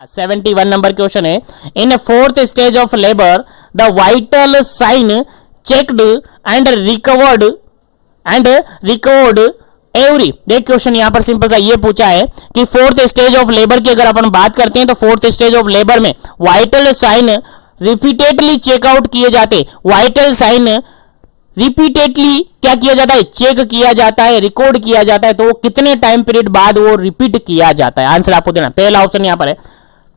71 number question है, in fourth stage of labour the vital sign checked and recovered every. देख question यहां पर simple सा ये पूछा है कि फोर्थ स्टेज ऑफ लेबर की अगर अपन बात करते हैं तो फोर्थ स्टेज ऑफ लेबर में वाइटल साइन रिपीटेडली चेकआउट किए जाते, वाइटल साइन रिपीटेडली क्या किया जाता है, चेक किया जाता है, रिकॉर्ड किया जाता है, तो वो कितने टाइम पीरियड बाद वो रिपीट किया जाता है। आंसर आपको देना, पहला ऑप्शन यहां पर है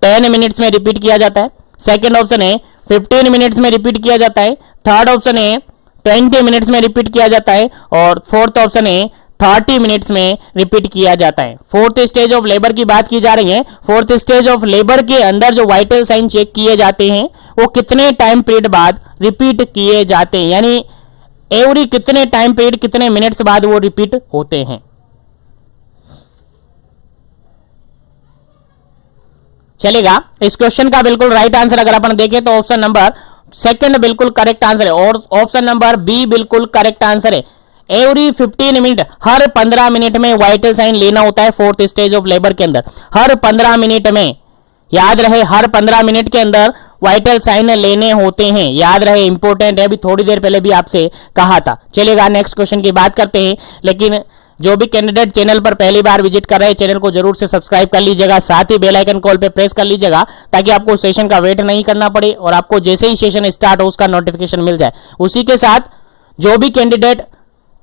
10 मिनट्स में रिपीट किया जाता है, सेकंड ऑप्शन है 15 मिनट्स में रिपीट किया जाता है, थर्ड ऑप्शन है 20 मिनट्स में रिपीट किया जाता है और फोर्थ ऑप्शन है 30 मिनट्स में रिपीट किया जाता है। फोर्थ स्टेज ऑफ लेबर की बात की जा रही है, फोर्थ स्टेज ऑफ लेबर के अंदर जो वाइटल साइन चेक किए जाते हैं वो कितने टाइम पीरियड बाद रिपीट किए जाते हैं, यानी एवरी कितने टाइम पीरियड कितने मिनट्स बाद वो रिपीट होते हैं। चलेगा, इस क्वेश्चन का बिल्कुल राइट आंसर अगर अपन देखें तो ऑप्शन नंबर सेकंड बिल्कुल करेक्ट आंसर है और ऑप्शन नंबर बी बिल्कुल करेक्ट आंसर है। एवरी 15 मिनट, हर 15 मिनट में वाइटल साइन लेना होता है फोर्थ स्टेज ऑफ लेबर के अंदर, हर 15 मिनट में, याद रहे हर 15 मिनट के अंदर वाइटल साइन लेने होते हैं, याद रहे, इंपॉर्टेंट है, अभी थोड़ी देर पहले भी आपसे कहा था। चलेगा, नेक्स्ट क्वेश्चन की बात करते हैं, लेकिन जो भी कैंडिडेट चैनल पर पहली बार विजिट कर रहे हैं चैनल को जरूर से सब्सक्राइब कर लीजिएगा, साथ ही बेल आइकन कॉल पे प्रेस कर लीजिएगा ताकि आपको सेशन का वेट नहीं करना पड़े और आपको जैसे ही सेशन स्टार्ट हो उसका नोटिफिकेशन मिल जाए। उसी के साथ जो भी कैंडिडेट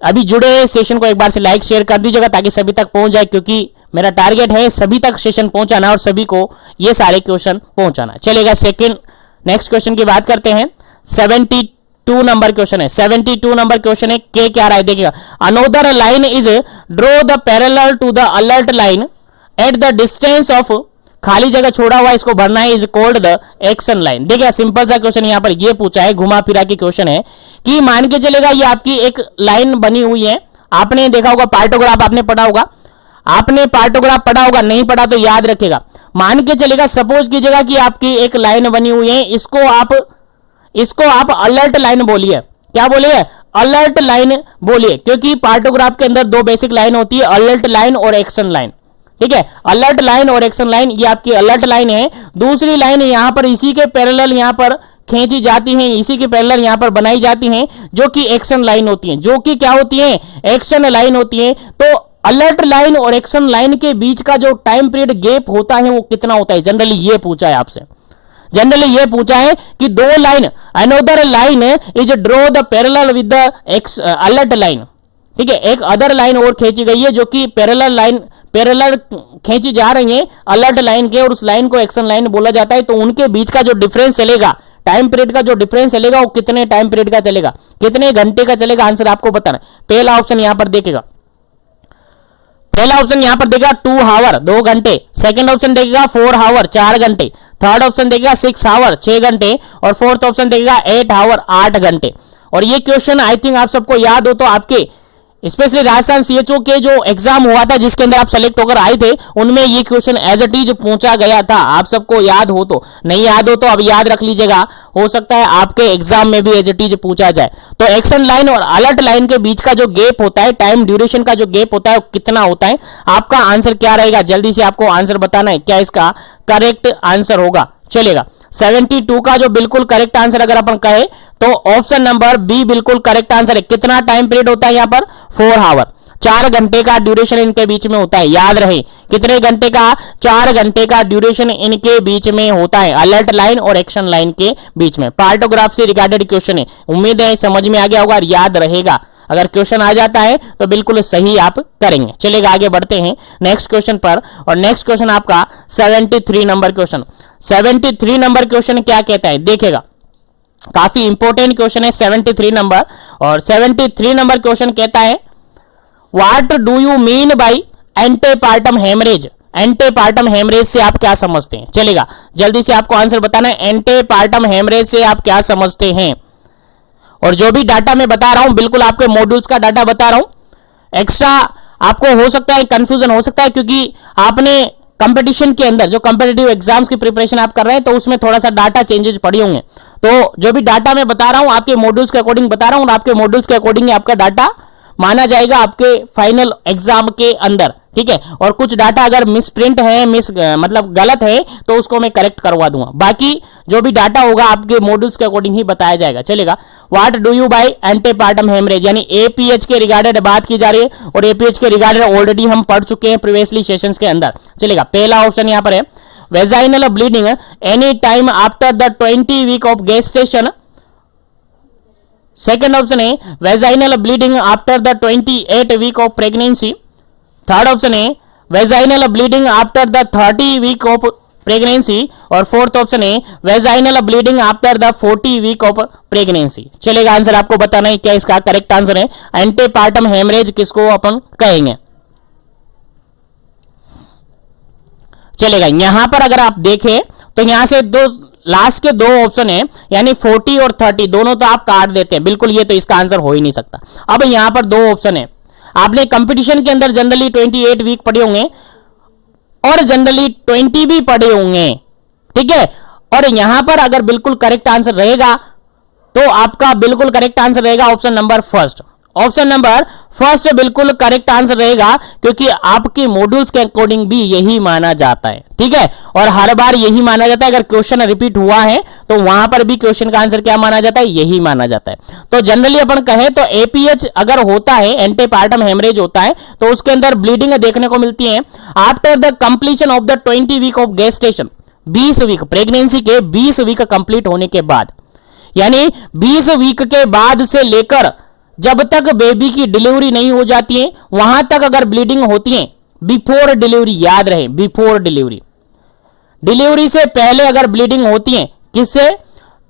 अभी जुड़े हैं सेशन को एक बार से लाइक शेयर कर दीजिएगा ताकि सभी तक पहुंच जाए, क्योंकि मेरा टारगेट है सभी तक सेशन पहुंचाना और सभी को ये सारे क्वेश्चन पहुंचाना। चलेगा, सेकंड नेक्स्ट क्वेश्चन की बात करते हैं। 72 नंबर क्वेश्चन है, 72 नंबर क्वेश्चन है, के क्या रहा है देखिएगा। Another line is draw the parallel to the alert line at the distance of, खाली जगह छोड़ा हुआ इसको भरना है, is called the action line. देखिए सिंपल सा क्वेश्चन यहां पर ये पूछा है, घुमा फिरा के क्वेश्चन है कि मान के चलेगा ये आपकी एक लाइन बनी हुई है, आपने देखा होगा पार्टोग्राफ, आपने पढ़ा होगा, आपने पार्टोग्राफ पढ़ा होगा, नहीं पढ़ा तो याद रखेगा। मान के चलेगा सपोज कीजिएगा कि आपकी एक लाइन बनी हुई है, इसको आप अलर्ट लाइन बोलिए, क्या बोलिए, अलर्ट लाइन बोलिए, क्योंकि पार्टोग्राफ के अंदर दो बेसिक लाइन होती है, अलर्ट लाइन और एक्शन लाइन। ठीक है, अलर्ट लाइन और एक्शन लाइन, ये आपकी अलर्ट लाइन है। दूसरी लाइन यहां पर इसी के पैरेलल यहां पर खींची जाती हैं, इसी के पैरेलल यहां पर बनाई जाती हैं, जो कि एक्शन लाइन होती हैं, जो कि क्या होती हैं, एक्शन लाइन होती हैं। तो अलर्ट लाइन और एक्शन लाइन के बीच का जो टाइम पीरियड गैप होता है वो कितना होता है, जनरली ये पूछा है आपसे, जनरली ये पूछा है कि दो line, another line is draw the parallel with the alert line. ठीक है, एक अदर लाइन और खींची गई है जो कि पैरेलल खींची जा रही है अलर्ट लाइन के, और उस लाइन को एक्शन लाइन बोला जाता है। तो उनके बीच का जो डिफरेंस चलेगा, टाइम पीरियड का जो डिफरेंस चलेगा वो कितने टाइम पीरियड का चलेगा, कितने घंटे का चलेगा, आंसर आपको बताना है। पहला ऑप्शन यहां पर देखेगा, पहला ऑप्शन यहां पर देखेगा 2 आवर 2 घंटे, सेकंड ऑप्शन देखेगा 4 आवर 4 घंटे, थर्ड ऑप्शन देखेगा 6 आवर 6 घंटे और फोर्थ ऑप्शन देखेगा 8 आवर 8 घंटे। और ये क्वेश्चन आई थिंक आप सबको याद हो तो आपके स्पेशली राजस्थान सीएचओ के जो एग्जाम हुआ था जिसके अंदर आप सेलेक्ट होकर आए थे उनमें ये क्वेश्चन एज इट इज पूछा गया था, आप सबको याद हो तो, नहीं याद हो तो अब याद रख लीजिएगा, हो सकता है आपके एग्जाम में भी एज इट इज पूछा जाए। तो एक्शन लाइन और अलर्ट लाइन के बीच का जो गैप होता है, टाइम ड्यूरेशन का जो गैप होता है वो कितना होता है, आपका आंसर क्या रहेगा, जल्दी से आपको आंसर बताना है, क्या इसका करेक्ट आंसर होगा। चलेगा, 72 का जो बिल्कुल करेक्ट आंसर अगर अपन कहे तो ऑप्शन नंबर बी बिल्कुल करेक्ट आंसर है। कितना टाइम पीरियड होता है यहां पर, 4 आवर 4 घंटे का ड्यूरेशन इनके बीच में होता है, याद रहे कितने घंटे का, 4 घंटे का ड्यूरेशन इनके बीच में होता है, अलर्ट लाइन और एक्शन लाइन के बीच में। पार्टोग्राफ से रिगार्डेड क्वेश्चन है, उम्मीद है समझ में आ गया होगा और याद रहेगा, अगर क्वेश्चन आ जाता है तो बिल्कुल सही आप करेंगे। चलेगा, आगे बढ़ते हैं नेक्स्ट क्वेश्चन पर, और नेक्स्ट क्वेश्चन आपका 73 नंबर क्वेश्चन। 73 नंबर क्वेश्चन क्या कहता है देखिएगा, काफी इंपॉर्टेंट क्वेश्चन है 73 नंबर, और 73 नंबर क्वेश्चन कहता है what do you mean by antepartum haemorrhage. Antepartum haemorrhage से आप क्या समझते हैं, चलेगा जल्दी से आपको आंसर बताना है, एंटेपार्टम हेमरेज से आप क्या समझते हैं। और जो भी डाटा मैं बता रहा हूं बिल्कुल आपके मॉड्यूल्स का डाटा बता रहा हूं, एक्स्ट्रा आपको हो सकता है कंफ्यूजन हो सकता है क्योंकि आपने कंपटीशन के अंदर जो कंपेटिटिव एग्जाम्स की प्रिपरेशन आप कर रहे हैं तो उसमें थोड़ा सा डाटा चेंजेस पड़े होंगे। तो जो भी डाटा मैं बता रहा हूं आपके मॉड्यूल्स के अकॉर्डिंग बता रहा हूं और आपके मॉड्यूल्स के अकॉर्डिंग आपका डाटा माना जाएगा आपके फाइनल एग्जाम के अंदर। ठीक है, और कुछ डाटा अगर मिसप्रिंट है, मतलब गलत है, तो उसको मैं करेक्ट करवा दूंगा। बाकी जो भी डाटा होगा आपके मॉड्यूल्स के अकॉर्डिंग ही बताया जाएगा, चलेगा। What do you by antepartum haemorrhage, यानी एपीएच के रिगार्डेड बात की जा रही है, और एपीएच के रिगार्डेड ऑलरेडी हम पढ़ चुके हैं प्रीवियसली सेशंस के अंदर, चलेगा। पहला ऑप्शन यहां पर है vaginal bleeding any time after the 20 week of gestation. Second option है vaginal bleeding after the 28 week of pregnancy. Third option है vaginal bleeding after the 30 week of pregnancy, और फोर्थ ऑप्शन है vaginal bleeding after the 40 week of pregnancy. चलेगा, answer आपको बताना है क्या इसका करेक्ट आंसर है। एंटीपार्टम हेमरेज किसको अपन कहेंगे, चलेगा। यहां पर अगर आप देखें तो यहां से दो लास्ट के दो ऑप्शन है, यानी 40 और 30 दोनों तो आप काट देते हैं, बिल्कुल ये तो इसका आंसर हो ही नहीं सकता। अब यहां पर दो ऑप्शन है, आपने कंपटीशन के अंदर जनरली 28 वीक पढ़े होंगे और जनरली 20 भी पढ़े होंगे, ठीक है। और यहां पर अगर बिल्कुल करेक्ट आंसर रहेगा तो आपका बिल्कुल करेक्ट आंसर रहेगा option number first. Option number first बिल्कुल करेक्ट आंसर रहेगा, क्योंकि आपके मॉड्यूल्स के अकॉर्डिंग भी यही माना जाता है, ठीक है। और हर बार यही माना जाता है, अगर क्वेश्चन रिपीट हुआ है तो वहां पर भी क्वेश्चन का आंसर क्या माना जाता है, यही माना जाता है। तो जनरली अपन कहें तो एपीएच अगर होता है, एंटीपार्टम हेमरेज होता है, तो उसके अंदर ब्लीडिंग देखने को मिलती है after the completion of the 20 week of gestation. 20 week pregnancy के 20 वीक कंप्लीट होने के बाद, यानी 20 वीक के बाद से लेकर जब तक बेबी की डिलीवरी नहीं हो जाती है वहां तक अगर ब्लीडिंग होती है, बिफोर डिलीवरी, याद रहे बिफोर डिलीवरी, डिलीवरी से पहले अगर ब्लीडिंग होती है, किससे,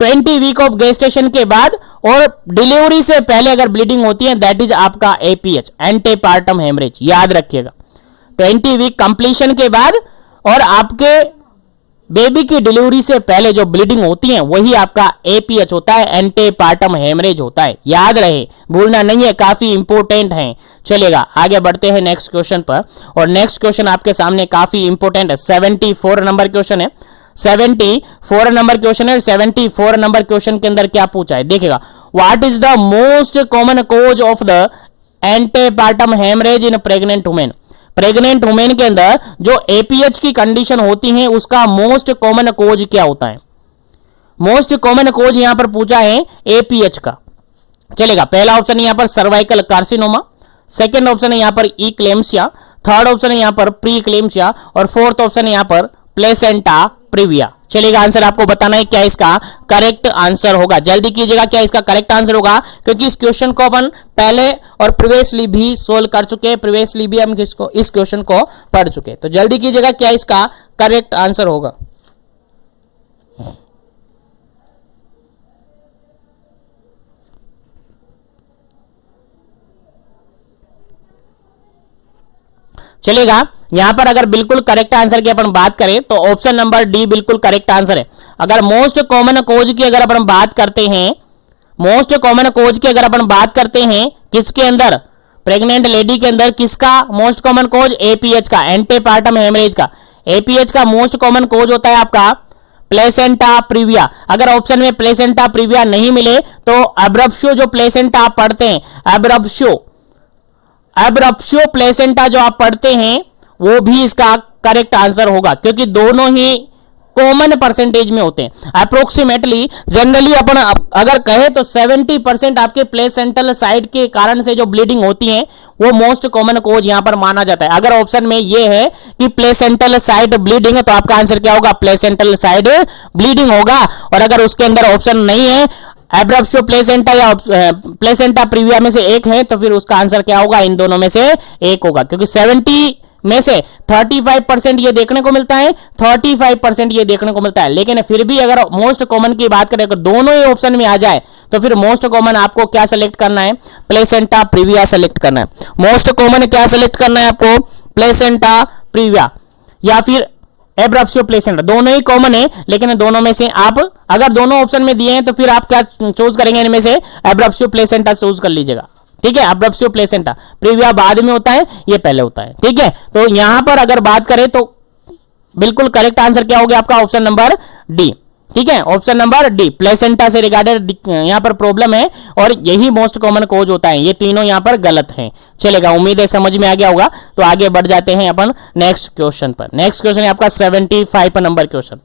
20 वीक ऑफ गेस्टेशन के बाद, और डिलीवरी से पहले अगर ब्लीडिंग होती है, दैट इज आपका एपीएच, एंटीपार्टम हेमरेज, याद रखिएगा। 20 वीक कंप्लीशन के बाद और आपके बेबी की डिलीवरी से पहले जो ब्लीडिंग होती है वही आपका एपीएच होता है, एंटीपार्टम हेमरेज होता है, याद रहे, भूलना नहीं है, काफी इंपोर्टेंट है। चलेगा, आगे बढ़ते हैं नेक्स्ट क्वेश्चन पर, और नेक्स्ट क्वेश्चन आपके सामने काफी इंपोर्टेंट है, 74 नंबर क्वेश्चन है। 74 नंबर क्वेश्चन है। 74 नंबर क्वेश्चन के अंदर क्या पूछा है, देखिएगा। What is the most common cause of the antepartum haemorrhage in pregnant women. Pregnant women के अंदर जो एपीएच की कंडीशन होती है उसका मोस्ट कॉमन कोज क्या होता है, मोस्ट कॉमन कोज यहां पर पूछा है एपीएच का, चलेगा। पहला ऑप्शन यहां पर सर्वाइकल कार्सिनोमा, सेकंड ऑप्शन है यहां पर इक्लेम्सिया, थर्ड ऑप्शन है यहां पर प्री इक्लेम्सिया, और फोर्थ ऑप्शन है यहां पर प्लेसेंटा प्रीविया। चलेगा, आंसर आपको बताना है क्या इसका करेक्ट आंसर होगा, जल्दी कीजिएगा क्या इसका करेक्ट आंसर होगा, क्योंकि इस क्वेश्चन को अपन पहले और प्रीवियसली भी सोल्व कर चुके हैं, प्रीवियसली भी हम इस क्वेश्चन को पढ़ चुके हैं। तो जल्दी कीजिएगा क्या इसका करेक्ट आंसर होगा। चलेगा, यहां पर अगर बिल्कुल करेक्ट आंसर की अपन बात करें तो ऑप्शन नंबर डी बिल्कुल करेक्ट आंसर है। अगर मोस्ट कॉमन कोज की अगर अपन बात करते हैं, मोस्ट कॉमन कोज की अगर अपन बात करते हैं, किसके अंदर, प्रेग्नेंट लेडी के अंदर किसका मोस्ट कॉमन कोज, एपीएच का, एंटीपार्टम हेमरेज का। एपीएच का मोस्ट कॉमन कोज होता है आपका प्लेसेंटा प्रीविया। अगर ऑप्शन में प्लेसेंटा प्रीविया नहीं मिले तो एब्रप्शो जो प्लेसेंटा आप पढ़ते हैं, एब्रप्शो प्लेसेंटा जो आप पढ़ते हैं वो भी इसका करेक्ट आंसर होगा, क्योंकि दोनों ही कॉमन परसेंटेज में होते हैं। अप्रोक्सीमेटली जनरली अपन अगर कहे तो 70% आपके प्लेसेंटल साइड के कारण से जो ब्लीडिंग होती है वो मोस्ट कॉमन कोज यहां पर माना जाता है। अगर ऑप्शन में ये है कि प्लेसेंटल साइड ब्लीडिंग है तो आपका आंसर क्या होगा, प्लेसेंटल साइड ब्लीडिंग होगा। और अगर उसके अंदर ऑप्शन नहीं है, एब्रप्शो प्लेसेंटा या प्लेसेंटा प्रीविया में से एक है, तो फिर उसका आंसर क्या होगा, इन दोनों में से एक होगा, क्योंकि 70 में से 35% ये देखने को मिलता है, 35% ये देखने को मिलता है। लेकिन फिर भी अगर मोस्ट कॉमन की बात करें, अगर दोनों ही ऑप्शन में आ जाए तो फिर मोस्ट कॉमन आपको क्या सेलेक्ट करना है, प्लेसेंटा प्रीविया सेलेक्ट करना है। मोस्ट कॉमन क्या सेलेक्ट करना है आपको, प्लेसेंटा प्रीविया या फिर एब्रप्शो प्लेसेंटा, दोनों ही कॉमन है, लेकिन दोनों में से आप अगर दोनों ऑप्शन में दिए हैं तो फिर आप क्या चूज करेंगे, इनमें से एब्रप्शो प्लेसेंटा चूज कर लीजिएगा, ठीक है। एब्रप्शो प्लेसेंटा, प्रीविया बाद में होता है, ये पहले होता है, ठीक है। तो यहां पर अगर बात करें तो बिल्कुल करेक्ट आंसर क्या हो गया आपका, ऑप्शन नंबर डी। ठीक है, ऑप्शन नंबर डी, प्लेसेंटा से रिगार्डेड यहां पर प्रॉब्लम है और यही मोस्ट कॉमन कॉज होता है। ये तीनों यहां पर गलत हैं। चलेगा, उम्मीद है समझ में आ गया होगा। तो आगे बढ़ जाते हैं अपन नेक्स्ट क्वेश्चन पर। नेक्स्ट क्वेश्चन है आपका 75 number question.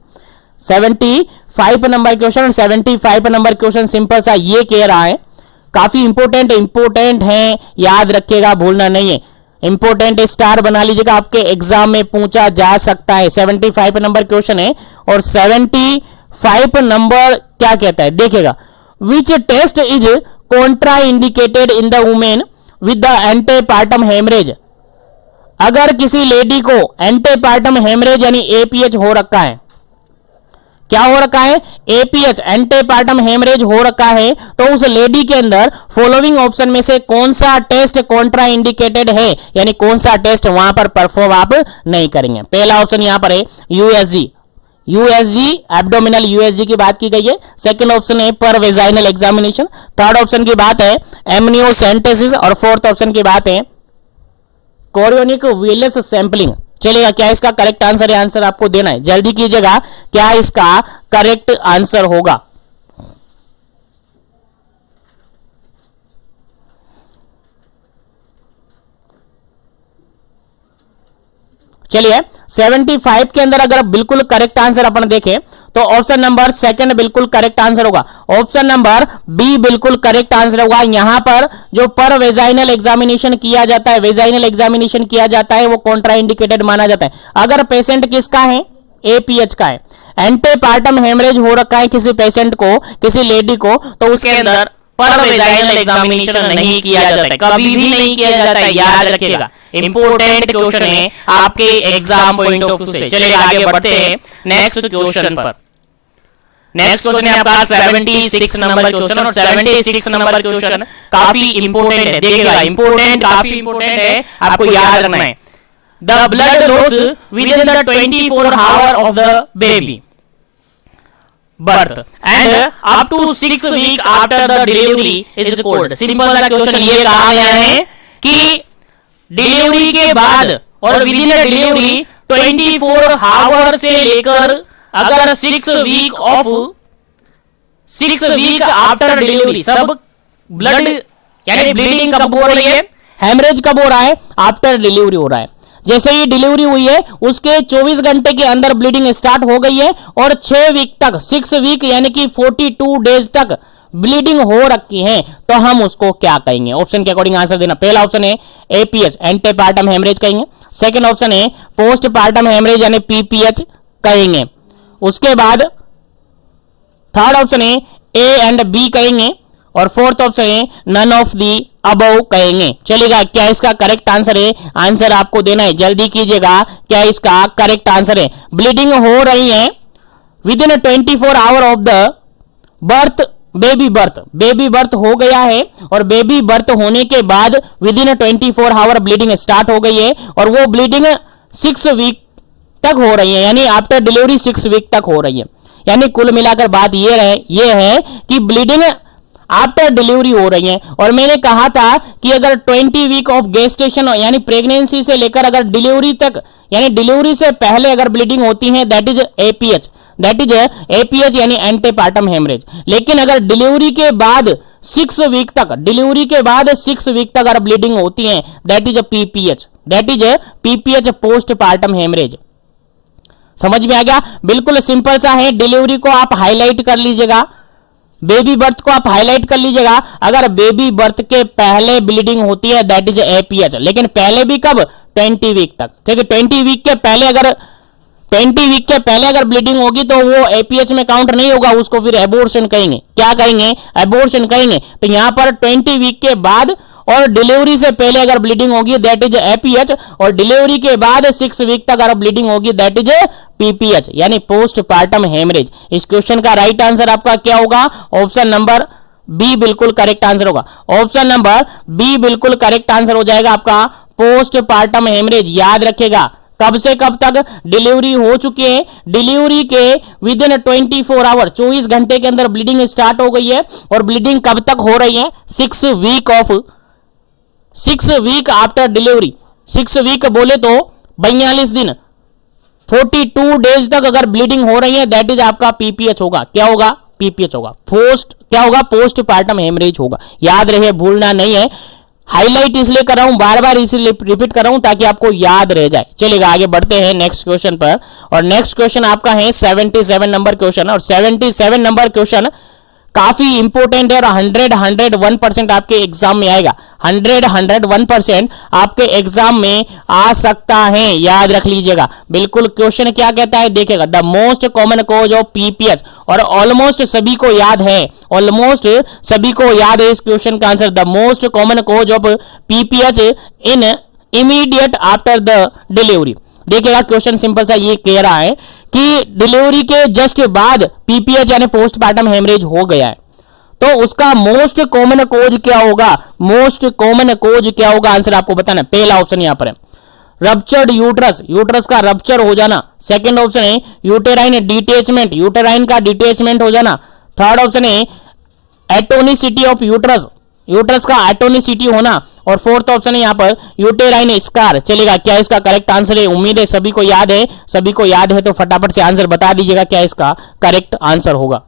75 number question, 75 number question simple सा ये कह रहा है, काफी इंपोर्टेंट है, याद रखिएगा, भूलना नहीं है। इंपोर्टेंट स्टार बना लीजिएगा, आपके एग्जाम में पूछा जा सकता है। 75 नंबर क्वेश्चन है और 75 नंबर क्या कहता है देखिएगा, which test is contraindicated in the women with the antepartum haemorrhage. अगर किसी लेडी को एंटेपार्टम हेमरेज यानी एपीएच हो रखा है, क्या हो रखा है, एपीएच एंटेपार्टम हेमरेज हो रखा है, तो उस लेडी के अंदर फॉलोइंग ऑप्शन में से कौन सा टेस्ट कॉन्ट्रा इंडिकेटेड है, यानी कौन सा टेस्ट वहां पर परफॉर्म आप नहीं करेंगे। पहला ऑप्शन यहां पर है यूएसजी, एब्डोमिनल यूएसजी की बात की गई है। सेकंड ऑप्शन है पर वेजाइनल एग्जामिनेशन। थर्ड ऑप्शन की बात है एमनियोसेंटेसिस और फोर्थ ऑप्शन की बात है कोरियोनिक विलियस सैंपलिंग। चलेगा, क्या इसका करेक्ट आंसर है? आंसर आपको देना है, जल्दी कीजिएगा, क्या इसका करेक्ट आंसर होगा। चलिए 75 के अंदर अगर बिल्कुल करेक्ट आंसर अपन देखें तो ऑप्शन नंबर सेकंड बिल्कुल करेक्ट आंसर होगा। ऑप्शन नंबर बी बिल्कुल करेक्ट आंसर होगा। यहां पर जो पर वेजाइनल एग्जामिनेशन किया जाता है, वेजाइनल एग्जामिनेशन किया जाता है, वो कॉन्ट्रा इंडिकेटेड माना जाता है। अगर पेशेंट किसका है, एपीएच का है, एंटेपार्टम हेमरेज हो रखा है किसी पेशेंट को, किसी लेडी को, तो उसके अंदर पर वेजाइनल एग्जामिनेशन नहीं किया जाता है, कभी भी नहीं किया जाता है, याद रखिएगा। इंपोर्टेंट क्वेश्चन है आपके एग्जाम पॉइंट ऑफ व्यू से। चलिए आगे बढ़ते हैं नेक्स्ट क्वेश्चन पर। नेक्स्ट क्वेश्चन है आपका 76 नंबर क्वेश्चन और 76 नंबर क्वेश्चन काफी इंपोर्टेंट है। देखिएगा, इंपोर्टेंट, काफी इंपोर्टेंट है, आपको याद रखना है। The blood loss with in the 24 hour of the baby birth and up to 6 week after the delivery is called। Simple सा क्वेश्चन ये कहा गया है कि डिलीवरी के बाद और विद इन डिलीवरी 24 आवर से लेकर अगर 6 वीक आफ्टर डिलीवरी सब ब्लड यानी ब्लीडिंग कब हो रही है, हेमरेज कब हो रहा है, आफ्टर डिलीवरी हो रहा है। जैसे ही डिलीवरी हुई है उसके 24 घंटे के अंदर ब्लीडिंग स्टार्ट हो गई है और 6 वीक तक, 6 वीक यानी कि 42 डेज तक ब्लीडिंग हो रखी है, तो हम उसको क्या कहेंगे? ऑप्शन के अकॉर्डिंग आंसर देना। पहला ऑप्शन है एपीएच एंटेपार्टम हेमरेज कहेंगे। सेकंड ऑप्शन है पोस्टपार्टम हेमरेज यानी पीपीएच कहेंगे। उसके बाद थर्ड ऑप्शन है ए एंड बी कहेंगे और फोर्थ ऑप्शन है नन ऑफ दी अबव कहेंगे। चलेगा, क्या इसका करेक्ट आंसर है? आंसर आपको देना है, जल्दी कीजिएगा, क्या इसका करेक्ट आंसर है? ब्लीडिंग हो रही है within 24 hour of the birth, baby birth हो गया है और बेबी बर्थ होने के बाद within 24 hour bleeding start हो गई है और वो ब्लीडिंग 6 वीक तक हो रही है, यानी आफ्टर डिलीवरी 6 वीक तक हो रही है। यानी कुल मिलाकर बात ये है कि ब्लीडिंग आफ्टर डिलीवरी हो रही है। और मैंने कहा था कि अगर 20 वीक ऑफ गेस्टेशन यानी प्रेगनेंसी से लेकर अगर डिलीवरी तक, यानी डिलीवरी से पहले अगर ब्लीडिंग होती है दैट इज एपीएच यानी एंटेपार्टम हेमरेज। लेकिन अगर डिलीवरी के बाद 6 वीक तक, डिलीवरी के बाद 6 वीक तक अगर ब्लीडिंग होती है that is PPH postpartum haemorrhage. समझ में आ गया? बिल्कुल सिंपल सा है, डिलीवरी को आप हाईलाइट कर लीजिएगा, बेबी बर्थ को आप हाईलाइट कर लीजिएगा। अगर बेबी बर्थ के पहले ब्लीडिंग होती है दैट इज एपीएच, लेकिन पहले भी कब? 20 वीक तक। ठीक है, 20 वीक के पहले अगर ब्लीडिंग होगी तो वो एपीएच में काउंट नहीं होगा, उसको फिर एबॉर्शन कहेंगे। क्या कहेंगे? एबॉर्शन कहेंगे। तो यहां पर 20 वीक के बाद और डिलीवरी से पहले अगर ब्लीडिंग होगी दैट इज एपीएच और डिलीवरी के बाद 6 वीक तक अगर ब्लीडिंग होगी दैट इज पीपीएच यानी पोस्टपार्टम हेमरेज। इस क्वेश्चन का राइट आंसर आपका क्या होगा? ऑप्शन नंबर बी बिल्कुल करेक्ट आंसर होगा। ऑप्शन नंबर बी बिल्कुल करेक्ट आंसर हो जाएगा आपका, पोस्टपार्टम हेमरेज। याद रखेगा, कब से कब तक डिलीवरी हो चुकी है, डिलीवरी के विद इन 24 आवर 24 घंटे के अंदर ब्लीडिंग स्टार्ट हो गई है और ब्लीडिंग कब तक हो रही है? 6 वीक आफ्टर डिलीवरी। 6 वीक बोले तो 42 दिन, 42 डेज तक अगर ब्लीडिंग हो रही है दैट इज आपका पीपीएच होगा। क्या होगा? पीपीएच होगा। पोस्ट क्या होगा? पोस्ट पार्टम हेमरेज होगा। याद रहे, भूलना नहीं है। हाईलाइट इसलिए कर रहा हूं, बार बार इसलिए रिपीट कर रहा हूं ताकि आपको याद रह जाए। चलिएगा आगे बढ़ते हैं नेक्स्ट क्वेश्चन पर। और नेक्स्ट क्वेश्चन आपका है 77 नंबर क्वेश्चन। और 77 नंबर क्वेश्चन काफी इंपोर्टेंट है और 101% आपके एग्जाम में आएगा। 101% आपके एग्जाम में आ सकता है, याद रख लीजिएगा। बिल्कुल क्वेश्चन क्या कहता है देखिएगा, the most common cause of PPH. और ऑलमोस्ट सभी को याद है, ऑलमोस्ट सभी को याद है इस क्वेश्चन का answer. The most common cause of PPH in immediate after the delivery. देखिएगा क्वेश्चन सिंपल सा ये कह रहा है कि डिलीवरी के जस्ट बाद पीपीएच यानी पोस्टपार्टम हेमरेज हो गया है, तो उसका मोस्ट कॉमन कोज क्या होगा? मोस्ट कॉमन कोज क्या होगा? आंसर आपको बताना। पहला ऑप्शन यहां पर है रप्चर्ड यूट्रस, यूट्रस का रप्चर हो जाना। सेकंड ऑप्शन है यूटेराइन डिटेचमेंट, यूटेराइन का डिटेचमेंट हो जाना। थर्ड ऑप्शन है एटोनिसिटी ऑफ यूट्रस, यूट्रस का एटोनिसिटी होना। और फोर्थ ऑप्शन है यहां पर यूटेराइन स्कार। चलेगा, क्या इसका करेक्ट आंसर है? उम्मीद है सभी को याद है। सभी को याद है तो फटाफट से आंसर बता दीजिएगा क्या इसका करेक्ट आंसर होगा।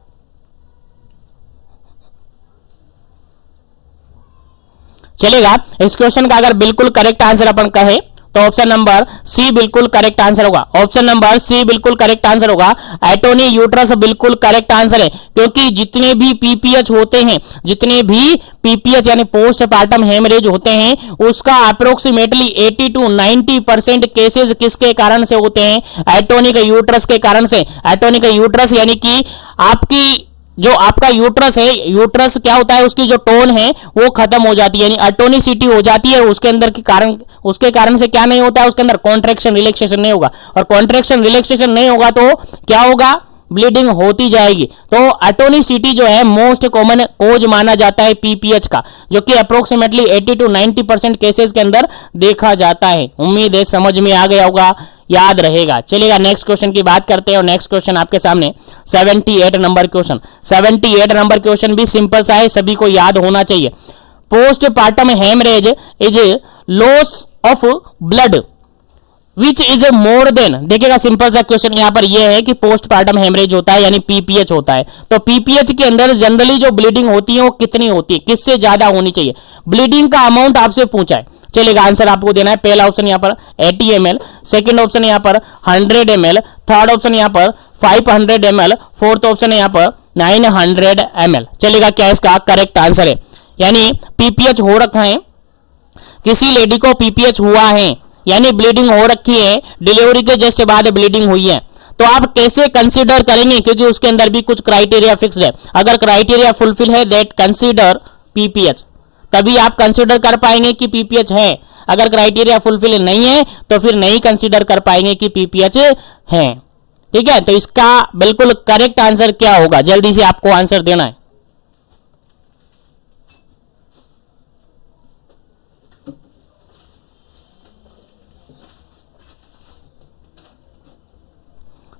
चलेगा, इस क्वेश्चन का अगर बिल्कुल करेक्ट आंसर अपन कहे तो ऑप्शन नंबर सी बिल्कुल करेक्ट आंसर होगा। ऑप्शन नंबर सी बिल्कुल करेक्ट आंसर होगा। एटोनी यूट्रस बिल्कुल करेक्ट आंसर है, क्योंकि जितने भी पीपीएच होते हैं, जितने भी पीपीएच यानी पोस्टपार्टम हेमरेज होते हैं, उसका अप्रोक्सीमेटली 80 to 90% केसेस किसके कारण से होते हैं? एटोनिक यूट्रस के कारण से। एटोनिक यूट्रस यानी कि आपकी जो आपका यूट्रस है, यूट्रस क्या होता है, उसकी जो टोन है वो खत्म हो जाती है, यानी एटोनिसिटी हो जाती है। उसके अंदर के कारण, उसके कारण से क्या नहीं होता है? उसके अंदर कॉन्ट्रैक्शन रिलैक्सेशन नहीं होगा, और कॉन्ट्रैक्शन रिलैक्सेशन नहीं होगा तो क्या होगा? ब्लीडिंग होती जाएगी। तो एटोनिसिटी जो है मोस्ट कॉमन कोज माना जाता है पीपीएच का, जो कि अप्रोक्सीमेटली 80 to 90% केसेस के अंदर देखा जाता है। उम्मीद है समझ में आ गया होगा, याद रहेगा। चलेगा नेक्स्ट क्वेश्चन की बात करते हैं। और नेक्स्ट क्वेश्चन आपके सामने 78 नंबर क्वेश्चन। 78 नंबर क्वेश्चन भी सिंपल सा है, सभी को याद होना चाहिए। Postpartum haemorrhage is loss of blood which is more than. देखिएगा सिंपल सा क्वेश्चन यहां पर यह है कि पोस्टपार्टम हेमरेज होता है यानी पीपीएच होता है, तो पीपीएच के अंदर जनरली जो ब्लीडिंग होती है वो कितनी होती है, किससे ज्यादा होनी चाहिए? ब्लीडिंग का अमाउंट आपसे पूछा है। चलेगा, आंसर आपको देना है। पहला ऑप्शन यहां पर 80 ml, सेकंड ऑप्शन यहां पर 100 ml, थर्ड ऑप्शन यहां पर 500 ml, फोर्थ ऑप्शन है यहां पर 900 ml। चलेगा, क्या इसका करेक्ट आंसर है? यानी पीपीएच हो रखा है, किसी लेडी को पीपीएच हुआ है यानी ब्लीडिंग हो रखी है, डिलीवरी के जस्ट बाद ब्लीडिंग हुई है, तो आप कैसे कंसीडर करेंगे? क्योंकि उसके अंदर भी कुछ क्राइटेरिया फिक्स्ड है। अगर क्राइटेरिया फुलफिल है दैट कंसीडर पीपीएच, तभी आप कंसीडर कर पाएंगे कि पीपीएच है। अगर क्राइटेरिया फुलफिल नहीं है तो फिर नहीं कंसीडर कर पाएंगे कि पीपीएच है। ठीक है, तो इसका बिल्कुल करेक्ट आंसर क्या होगा? जल्दी से आपको आंसर देना है।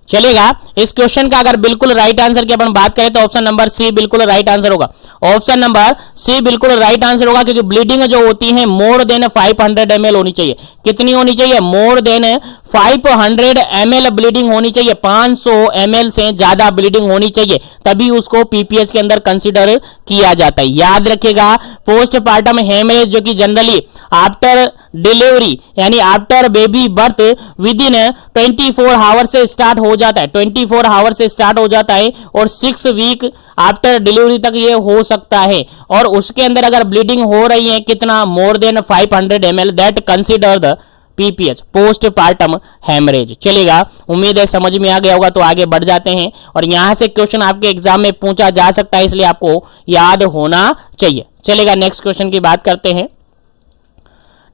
चलेगा, इस क्वेश्चन का अगर बिल्कुल राइट आंसर की अपन बात करें तो ऑप्शन नंबर सी बिल्कुल राइट आंसर होगा। ऑप्शन नंबर सी बिल्कुल राइट आंसर होगा, क्योंकि ब्लीडिंग जो होती है मोर देन 500 ml होनी चाहिए। कितनी होनी चाहिए? मोर देन 500 ml ब्लीडिंग होनी चाहिए। 500 ml से ज्यादा ब्लीडिंग होनी चाहिए, तभी उसको पीपीएच के अंदर कंसीडर किया जाता है। याद रखिएगा, पोस्टपार्टम हेमरेज जो कि जनरली आफ्टर डिलीवरी यानी after baby birth within 24 hour से स्टार्ट हो जाता है, 24 आवर से स्टार्ट हो जाता है, और 6 वीक आफ्टर डिलीवरी तक ये हो सकता है। और उसके अंदर अगर ब्लीडिंग हो रही है कितना? More than 500 ml, that consider the PPH, postpartum haemorrhage. चलेगा, उम्मीद है समझ में आ गया होगा। तो आगे बढ़ जाते हैं, और यहां से क्वेश्चन आपके एग्जाम में पूछा जा सकता है, इसलिए आपको याद होना चाहिए। चलेगा, नेक्स्ट क्वेश्चन की बात करते हैं।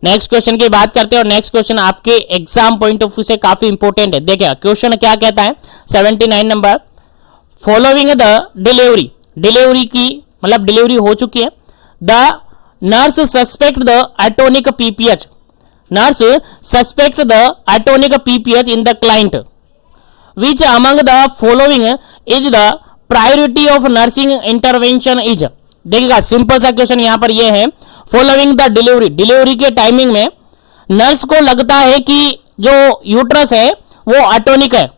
नेक्स्ट क्वेश्चन की बात करते हैं, और नेक्स्ट क्वेश्चन आपके एग्जाम पॉइंट ऑफ व्यू से काफी इंपॉर्टेंट है। देखिए क्वेश्चन क्या कहता है, 79 number, following the delivery, delivery की मतलब डिलीवरी हो चुकी है, the nurse suspect the atonic PPH, nurse suspect the atonic PPH in the client, which among the following is the priority of nursing intervention is. देखिएगा simple सा question यहां पर यह है, फॉलोइंग द डिलीवरी, डिलीवरी के timing में nurse को लगता है कि जो यूट्रस है वो एटोनिक है।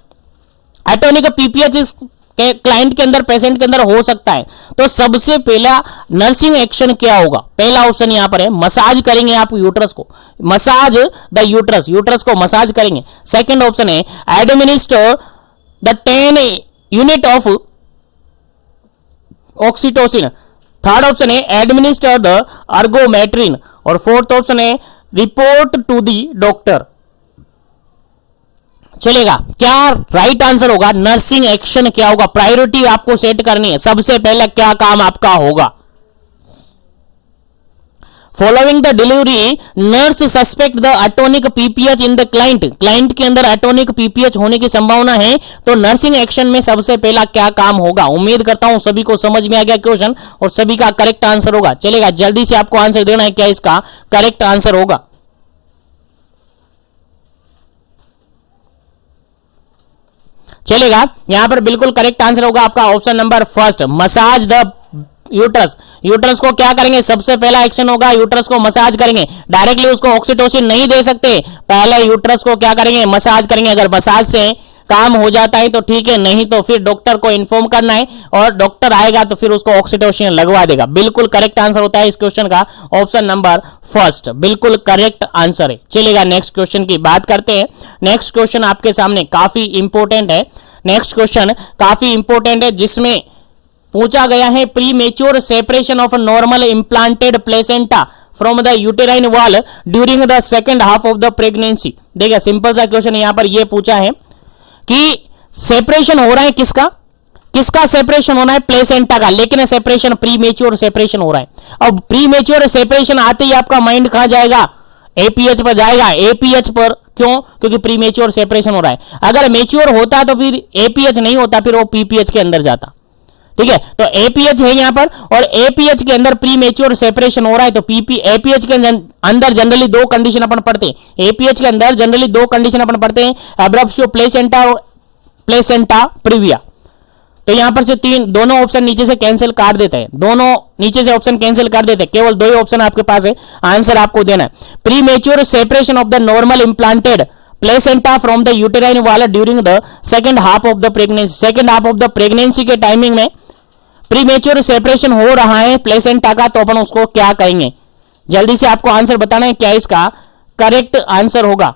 एटोनिक पीपीएच इस क्लाइंट के अंदर, पेशेंट के अंदर हो सकता है। तो सबसे पहला नर्सिंग एक्शन क्या होगा? पहला ऑप्शन यहां पर है, मसाज करेंगे आप यूट्रस को, मसाज द यूट्रस, यूट्रस को मसाज करेंगे। सेकंड ऑप्शन है administer the 10 unit of oxytocin. Third option है एडमिनिस्टर द अर्गोमेट्रिन। और फोर्थ ऑप्शन है रिपोर्ट टू द डॉक्टर। चलेगा, क्या राइट आंसर होगा? नर्सिंग एक्शन क्या होगा? प्रायोरिटी आपको सेट करनी है, सबसे पहले क्या काम आपका होगा? Following the delivery nurse suspect the atonic PPH in the client, client के अंदर एटोनिक पीपीएच होने की संभावना है, तो नर्सिंग एक्शन में सबसे पहला क्या काम होगा? उम्मीद करता हूं सभी को समझ में आ गया क्वेश्चन और सभी का करेक्ट आंसर होगा। चलेगा, जल्दी से आपको आंसर देना है, क्या इसका करेक्ट आंसर होगा? चलेगा, यहां पर बिल्कुल करेक्ट आंसर होगा आपका option number first, massage the uterus. Uterus को क्या करेंगे? सबसे पहला एक्शन होगा यूट्रस को मसाज करेंगे। डायरेक्टली उसको ऑक्सीटोसिन नहीं दे सकते, पहले यूट्रस को क्या करेंगे? मसाज करेंगे। अगर मसाज से काम हो जाता है तो ठीक है, नहीं तो फिर डॉक्टर को इन्फॉर्म करना है और डॉक्टर आएगा तो फिर उसको ऑक्सीटोसिन लगवा देगा। बिल्कुल करेक्ट आंसर होता है इस क्वेश्चन का ऑप्शन नंबर फर्स्ट, बिल्कुल करेक्ट आंसर है। चलेगा, नेक्स्ट क्वेश्चन की बात करते हैं। नेक्स्ट क्वेश्चन आपके सामने काफी इंपॉर्टेंट है। नेक्स्ट क्वेश्चन काफी इंपॉर्टेंट है, जिसमें पूछा गया है pre mature separation of normal implanted placenta from the uterine wall during the second half of the pregnancy. देखिए, सिंपल सा क्वेश्चन यहां पर यह पूछा है कि सेपरेशन हो रहा है किसका? किसका सेपरेशन होना है? प्लेसेंटा का, लेकिन सेपरेशन प्री मेच्योर सेपरेशन हो रहा है। अब प्री मेच्योर सेपरेशन आते ही आपका माइंड कहां जाएगा? एपीएच पर जाएगा। एपीएच पर क्यों? क्योंकि प्री मेच्योर सेपरेशन हो रहा है। अगर मेच्योर होता तो फिर एपीएच नहीं होता, फिर वो पीपीएच के अंदर जाता। ठीक है, तो एपीएच है यहां पर और एपीएच के अंदर प्री मेच्योर सेपरेशन हो रहा है, तो एपीएच के अंदर जनरली दो कंडीशन अपन पढ़ते हैं। एपीएच के अंदर जनरली दो कंडीशन अपन पढ़ते हैं, एब्रप्शियो प्लेसेंटा और प्लेसेंटा प्रीविया। तो यहां पर से दोनों ऑप्शन नीचे से कैंसिल कर देते हैं, दोनों नीचे से ऑप्शन कैंसिल कर देते हैं, केवल दो ही ऑप्शन आपके पास है, आंसर आपको देना है। Pre mature separation of the normal implanted placenta from the uterine wall during the second half of the pregnancy. Second half of the pregnancy के टाइमिंग में प्रीमेच्योर सेपरेशन हो रहा है प्लेसेंटा का, तो अपन उसको क्या कहेंगे? जल्दी से आपको आंसर बताना है, क्या इसका करेक्ट आंसर होगा?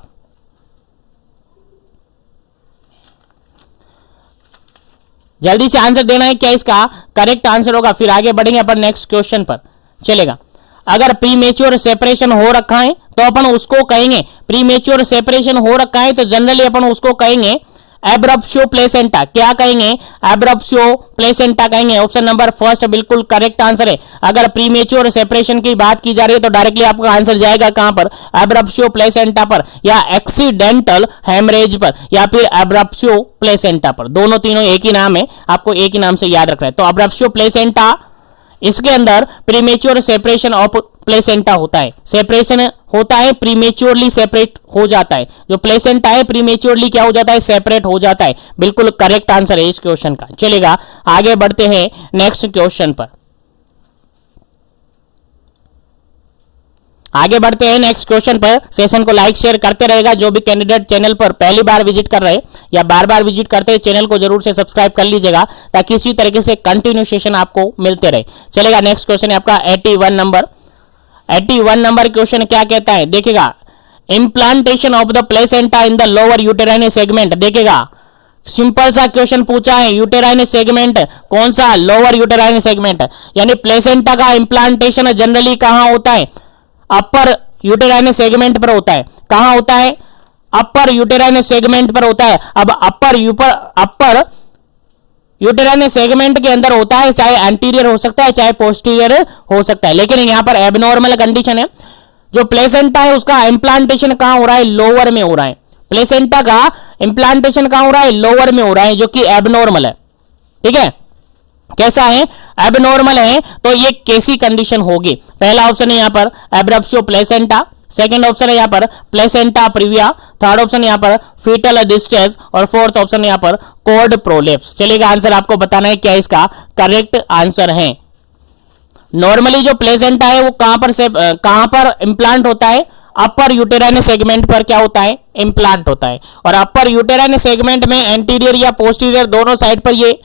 जल्दी से आंसर देना है, क्या इसका करेक्ट आंसर होगा? फिर आगे बढ़ेंगे अपन नेक्स्ट क्वेश्चन पर। चलेगा, अगर प्रीमेच्योर सेपरेशन हो रखा है तो अपन उसको कहेंगे, प्रीमेच्योर सेपरेशन हो रखा है तो जनरली अपन उसको कहेंगे एब्रप्शियो प्लेसेंटा। क्या कहेंगे? एब्रप्शियो प्लेसेंटा कहेंगे। ऑप्शन नंबर फर्स्ट बिल्कुल करेक्ट आंसर है। अगर प्रीमेच्योर सेपरेशन की बात की जा रही है तो डायरेक्टली आपका आंसर जाएगा कहां पर? एब्रप्शियो प्लेसेंटा पर, या एक्सीडेंटल हेमरेज पर, या फिर एब्रप्शियो प्लेसेंटा पर। दोनों तीनों एक ही नाम है, आपको एक ही नाम से याद रखना है। तो एब्रप्शियो प्लेसेंटा, इसके अंदर प्रीमेच्योर सेपरेशन ऑफ प्लेसेंटा होता है, सेपरेशन होता है, प्रीमेच्योरली सेपरेट हो जाता है। जो प्लेसेंटा है प्रीमेच्योरली क्या हो जाता है? सेपरेट हो जाता है। बिल्कुल करेक्ट आंसर है इस क्वेश्चन का। चलेगा, आगे बढ़ते हैं नेक्स्ट क्वेश्चन पर। आगे बढ़ते हैं नेक्स्ट क्वेश्चन पर। सेशन को लाइक शेयर करते रहेगा। जो भी कैंडिडेट चैनल पर पहली बार विजिट कर रहे या बार बार विजिट करते हैं, चैनल को जरूर से सब्सक्राइब कर लीजिएगा, ताकि इसी तरीके से कंटिन्यू सेशन आपको मिलते रहे। चलेगा, नेक्स्ट क्वेश्चन है आपका 81 नंबर। 81 नंबर क्वेश्चन क्या कहता है? देखिएगा, implantation of the placenta in the lower uterine segment. देखिएगा, सिंपल सा क्वेश्चन पूछा है, यूटेराइन सेगमेंट कौन सा? Lower uterine segment. यानी प्लेसेंटा का इम्प्लांटेशन जनरली कहां होता है? अपर यूटेराइन सेगमेंट पर होता है। कहां होता है? अपर यूटेराइन सेगमेंट पर होता है। अब अपर यूटेराइन सेगमेंट के अंदर होता है, चाहे एंटीरियर हो सकता है चाहे पोस्टीरियर हो सकता है, लेकिन यहां पर एबनॉर्मल कंडीशन है। जो प्लेसेंटा है उसका इम्प्लांटेशन कहां हो रहा है? लोअर में हो रहा है। प्लेसेंटा का इम्प्लांटेशन कहां हो रहा है? लोअर में हो रहा है, जो कि एबनॉर्मल है। ठीक है, कैसा है? एबनॉर्मल है। तो ये कैसी कंडीशन होगी? पहला ऑप्शन है यहां पर एब्रप्शियो प्लेसेंटा, सेकंड ऑप्शन है यहां पर प्लेसेंटा प्रीविया, थर्ड ऑप्शन यहां पर फीटल डिस्ट्रेस और फोर्थ ऑप्शन यहां पर कॉर्ड प्रोलेप्स। चलिएगा, आंसर आपको बताना है क्या इसका करेक्ट आंसर है। नॉर्मली जो प्लेसेंटा है वो कहां पर इंप्लांट होता है? अपर यूटेराइन सेगमेंट पर क्या होता है, इम्प्लांट होता है। और अपर यूटेराइन सेगमेंट में एंटीरियर या पोस्टीरियर दोनों साइड पर ये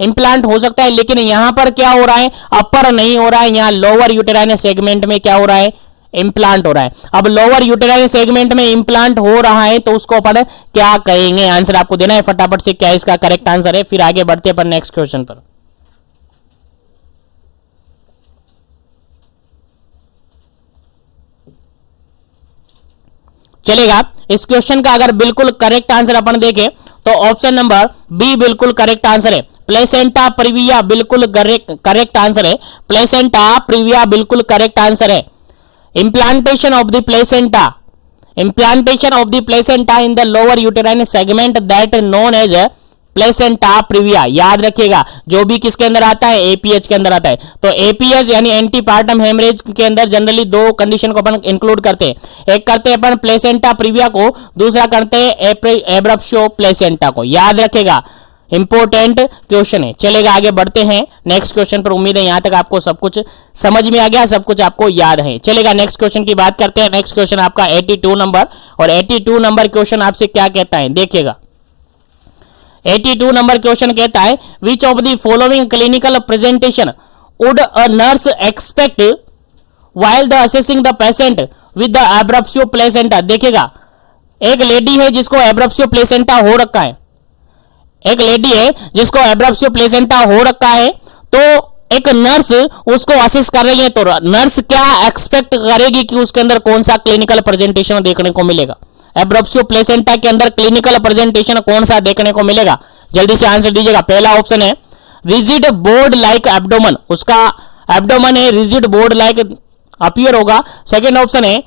इम्प्लांट हो सकता है, लेकिन यहां पर क्या हो रहा है, अपर नहीं हो रहा है, यहां लोअर यूटेराइन सेगमेंट में क्या हो रहा है, इम्प्लांट हो रहा है। अब लोअर यूटेराइन सेगमेंट में इम्प्लांट हो रहा है तो उसको अपन क्या कहेंगे, आंसर आपको देना है फटाफट से, क्या इसका करेक्ट आंसर है। फिर आगे बढ़ते अपन नेक्स्ट क्वेश्चन पर। चलेगा, इस क्वेश्चन का अगर बिल्कुल करेक्ट आंसर अपन देखें तो ऑप्शन नंबर बी बिल्कुल करेक्ट आंसर है। प्लेसेंटा प्रीविया बिल्कुल करेक्ट आंसर है। प्लेसेंटा प्रीविया बिल्कुल करेक्ट आंसर है। implantation of the placenta in the lower uterine segment that known as placenta previa. याद रखिएगा, जो भी किसके अंदर आता है, एपीएच के अंदर आता है। तो एपीएच यानी एंटीपार्टम हेमरेज के अंदर जनरली दो कंडीशन को अपन इंक्लूड करते हैं, एक करते हैं अपन प्लेसेंटा प्रीविया को, दूसरा करते हैं एब्रप्शियो प्लेसेंटा को। याद रखेगा, इंपोर्टेंट क्वेश्चन है। चलेगा, आगे बढ़ते हैं नेक्स्ट क्वेश्चन पर। उम्मीद है यहां तक आपको सब कुछ समझ में आ गया, सब कुछ आपको याद है। चलेगा, नेक्स्ट क्वेश्चन की बात करते हैं। नेक्स्ट क्वेश्चन आपका 82 नंबर, और 82 नंबर क्वेश्चन आपसे क्या कहता है, देखिएगा। 82 नंबर क्वेश्चन कहता है, which of the following clinical presentation would a nurse expect while the assessing the patient with the abruptio placenta। देखिएगा, एक लेडी है जिसको एब्रप्सियो प्लेसेंटा हो रखा है, एक लेडी है जिसको एब्रप्सियो प्लेसेंटा हो रखा है, तो एक नर्स उसको असिस कर रही है, तो नर्स क्या एक्सपेक्ट करेगी कि उसके अंदर कौन सा क्लिनिकल प्रेजेंटेशन देखने को मिलेगा। एब्रप्सियो प्लेसेंटा के अंदर क्लिनिकल प्रेजेंटेशन कौन सा देखने को मिलेगा, जल्दी से आंसर दीजिएगा। पहला ऑप्शन है रिजिड बोर्ड लाइक एब्डोमन, उसका एब्डोमन है रिजिड बोर्ड लाइक अपीयर होगा। सेकेंड ऑप्शन है